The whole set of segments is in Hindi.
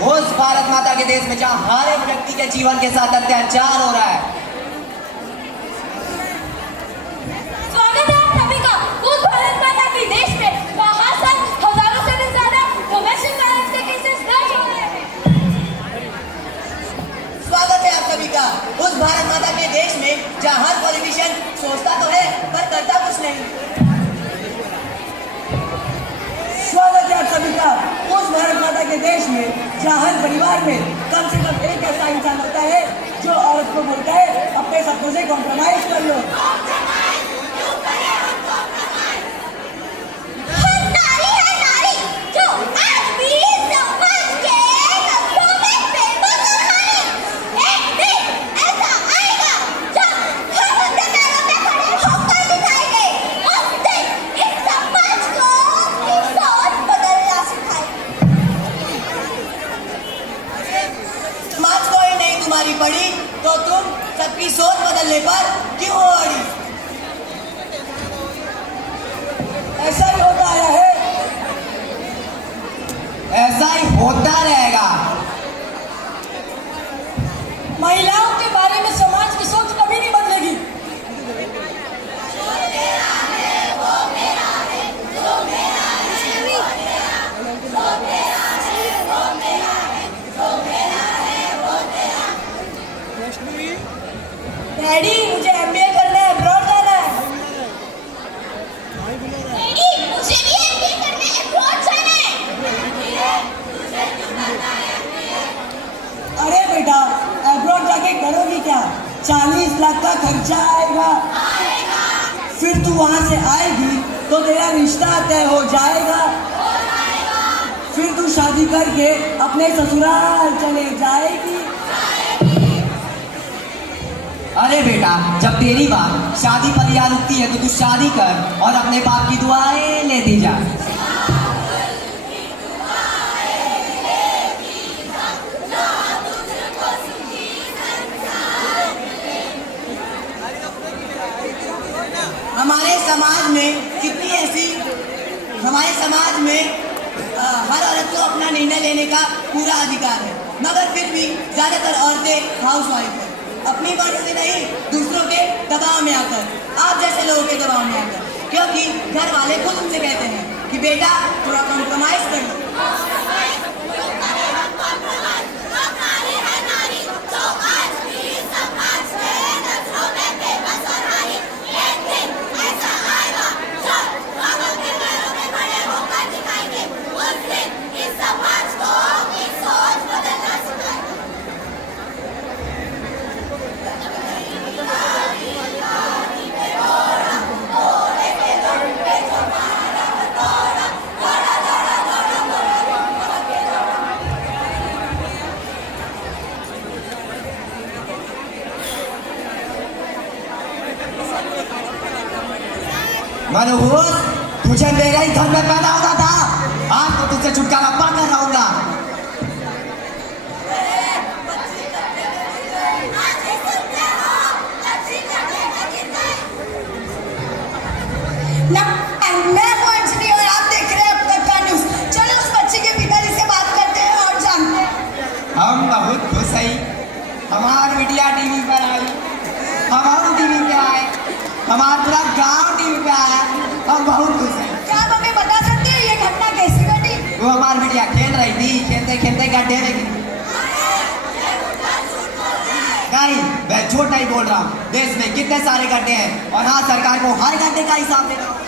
उस भारत माता के देश में जहां हर एक व्यक्ति के जीवन के साथ अत्याचार हो रहा है। स्वागत है आप सभी का उस भारत माता के देश में जहां हर साल हजारों से भी ज्यादा डोमेस्टिक वायलेंस के केसेस दर्ज हो रहे हैं। स्वागत है आप सभी का उस भारत माता के देश में जहां हर पॉलिटिशियन सोचता तो है पर करता कुछ नहीं। स्वागत है आप सभी का उस भारत माता के देश में जहां हर परिवार में कम से कम एक ऐसा इंसान होता है जो औरत को बोलता है अपने सपनों से कॉम्प्रोमाइज कर लो। हम नारी है नारी जो आज भी समाज के नस्लों में फेमस और हानी। एक दिन ऐसा आएगा जब हम उनके पैरों पे खड़े होकर दिखाएंगे। उस दिन इस समाज को अपनी सोच बदलना सिखाएंगे। समाज कोई नहीं तुम्हारी पड़ी तो तुम सबकी सोच बदलने पर क्यों हो अड़ी? ऐसा ही होता आया है, ऐसा ही होता रहेगा। महिलाओं के बारे में समाज की सोच कभी नहीं बदलेगी। डैडी मुझे एमबीए करना है, अब्रॉड जाना है। डैडी मुझे भी एमबीए करने अब्रॉड जाना है। अरे बेटा अब्रॉड जाके करोगी क्या? 40 लाख का खर्चा आएगा। फिर तू वहां से आएगी तो तेरा रिश्ता तय हो जाएगा। फिर तू शादी करके अपने ससुराल चले जाएगी। अरे बेटा, जब तेरी बात शादी पर याद उठती है तो तू शादी कर और अपने बाप की दुआएं लेती जा। हमारे समाज में हर औरत को अपना निर्णय लेने का पूरा अधिकार है, मगर फिर भी ज्यादातर औरतें हाउसवाइफ हैं। अपनी मर्जी से नहीं, दूसरों के दबाव में आकर, आप जैसे लोगों के दबाव में आकर, क्योंकि घर वाले खुद उनसे कहते हैं कि बेटा थोड़ा कॉम्प्रोमाइज कर लो। मनोज, तुझे मेरे ही घर में पैदा होना था। आज तो तुझसे छुटकारा पाकर रहूंगा। मैं वो अंजलि और आप देख रहे हैं अब तक का न्यूज़। चलो उस बच्चे के पिताजी से बात करते हैं और जानते हैं। हम बहुत खुश हैं। हमार मीडिया टीवी पर आई, हम टीवी पे आए, हमारा पूरा गांव टीवी पे आया। हम बहुत खुश हैं। क्या आप हमें बता सकते हैं ये घटना कैसी घटी? वो हमारी बिटिया खेल रही थी, खेलते खेलते गड्ढे में गिरी। नहीं, मैं झूठ नहीं बोल रहा हूँ। देश में कितने सारे गड्ढे हैं और हाँ, सरकार को हर गड्ढे का हिसाब देना होगा।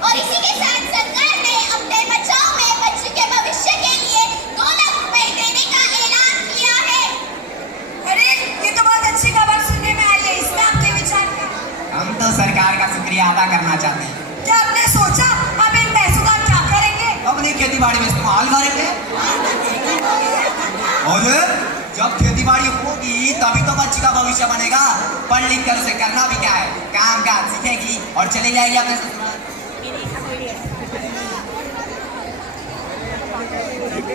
और इसी के साथ सरकार ने अपने बचाव में बच्चे के भविष्य के लिए 2 लाख रुपए देने का ऐलान किया है। अरे ये तो बहुत अच्छी खबर सुनने में आई है। इसमें आपके विचार क्या? हम तो सरकार का शुक्रिया अदा करना चाहते हैं। क्या आपने सोचा आप इन पैसों का क्या करेंगे? अपनी खेती बाड़ी में इस्तेमाल करेंगे। और जब खेती बाड़ी होगी तभी तो बच्ची का भविष्य बनेगा। पढ़ लिख कर उसे करना भी क्या है, काम काज सीखेगी और चली जाएगी अपने ससुराल।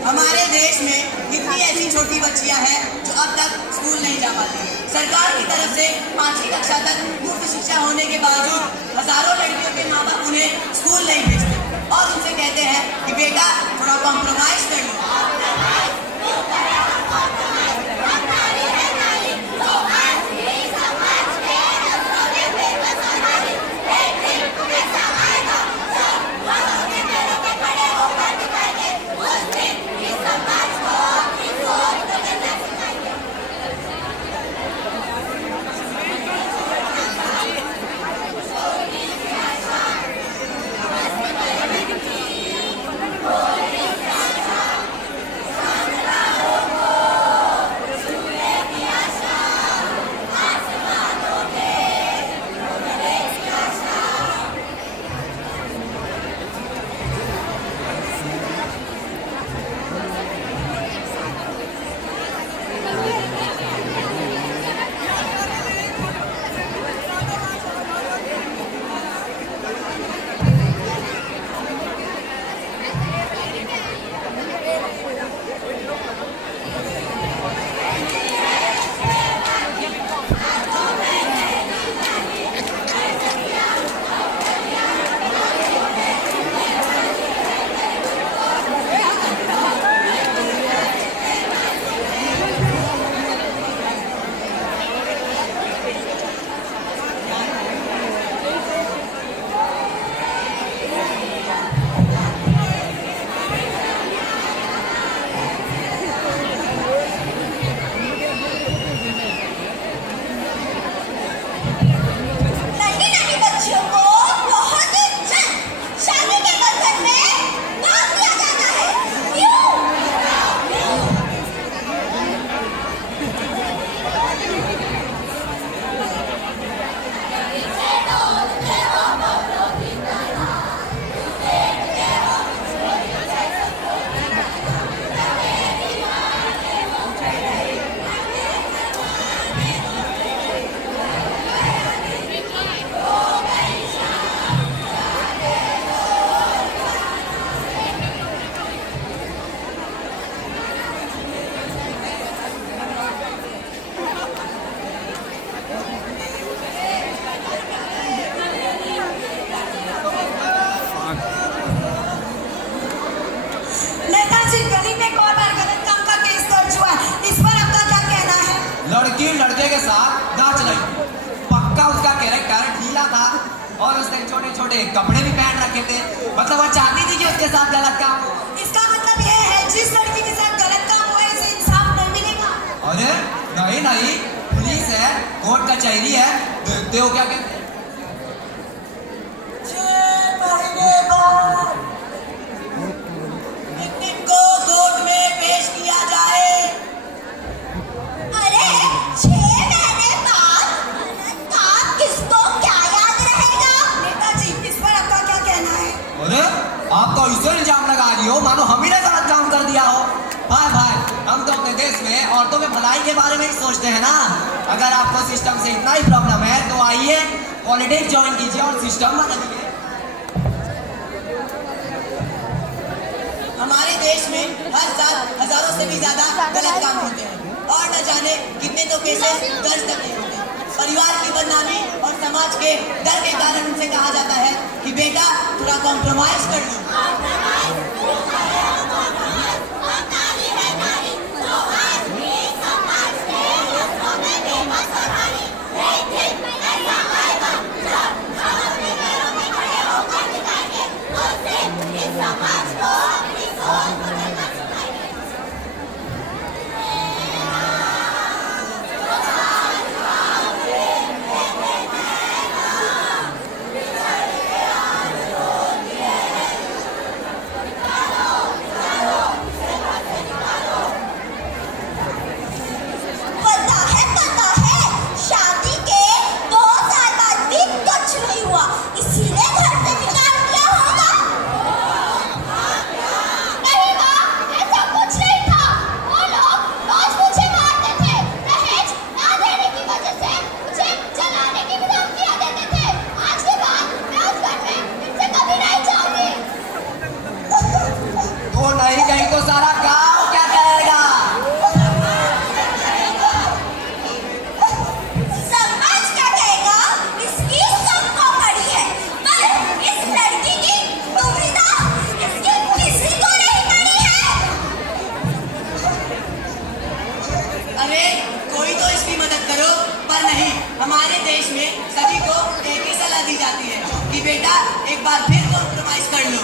हमारे देश में कितनी ऐसी छोटी बच्चियां हैं जो अब तक स्कूल नहीं जा पाती। सरकार की तरफ से 5वीं कक्षा तक मुफ्त शिक्षा होने के बावजूद हजारों लड़कियों के माँ बाप उन्हें स्कूल नहीं भेजते और उनसे कहते हैं कि बेटा थोड़ा कॉम्प्रोमाइज कर लो। छोटे कपड़े भी पहन रखे थे। मतलब वो चाहती थी कि उसके साथ गलत काम हो। इसका मतलब यह है जिस लड़की के साथ गलत काम हुआ है उसे इंसाफ नहीं मिलेगा। अरे नहीं नहीं, पुलिस है, कोर्ट कचहरी है, देखते हो क्या कहते हैं। 6 महीने बाद विक्टिम को कोर्ट में पेश किया जाए। अरे 6 महीने बाद काम किसको क्या याद रहेगा? नेताजी, इस पर आपका क्या कहना है? अरे आप तो इसे इल्जाम लगा रही हो मानो हम ही ने गलत काम कर दिया हो। भाई भाई, हम तो अपने देश में औरतों में भलाई के बारे में ही सोचते हैं ना। अगर आपको सिस्टम से इतना ही प्रॉब्लम है तो आइए पॉलिटिक्स ज्वाइन कीजिए और सिस्टम बदलिए। हमारे देश में हर साल हजारों से भी ज्यादा गलत काम होते हैं और न जाने कितने तो केसेस दर्ज तक नहीं होते। परिवार की बदनामी और समाज के डर के कारण उनसे कहा जाता है कि बेटा थोड़ा कॉम्प्रोमाइज कर लो। पता है, शादी के 2 साल बाद भी कुछ नहीं हुआ, इसीलिए घर से निकाल दिया होगा। नहीं माँ, ऐसा कुछ नहीं था। वो लोग रोज मुझे मारते थे, दहेज ना देने की वजह से मुझे जलाने की भी धमकियाँ देते थे। आज के बाद मैं उस घर में फिर से कभी नहीं जाऊंगी। तो नहीं गई तो सारा गांव क्या कहेगा? समाज क्या कहेगा? इसकी सबको पड़ी है, पर इस लड़की की दुविधा इसकी किसी को नहीं पड़ी है। अरे कोई तो इसकी मदद करो। पर नहीं, हमारे देश में सभी को एक ही सलाह दी जाती है कि बेटा एक बार फिर कॉम्प्रोमाइज कर लो।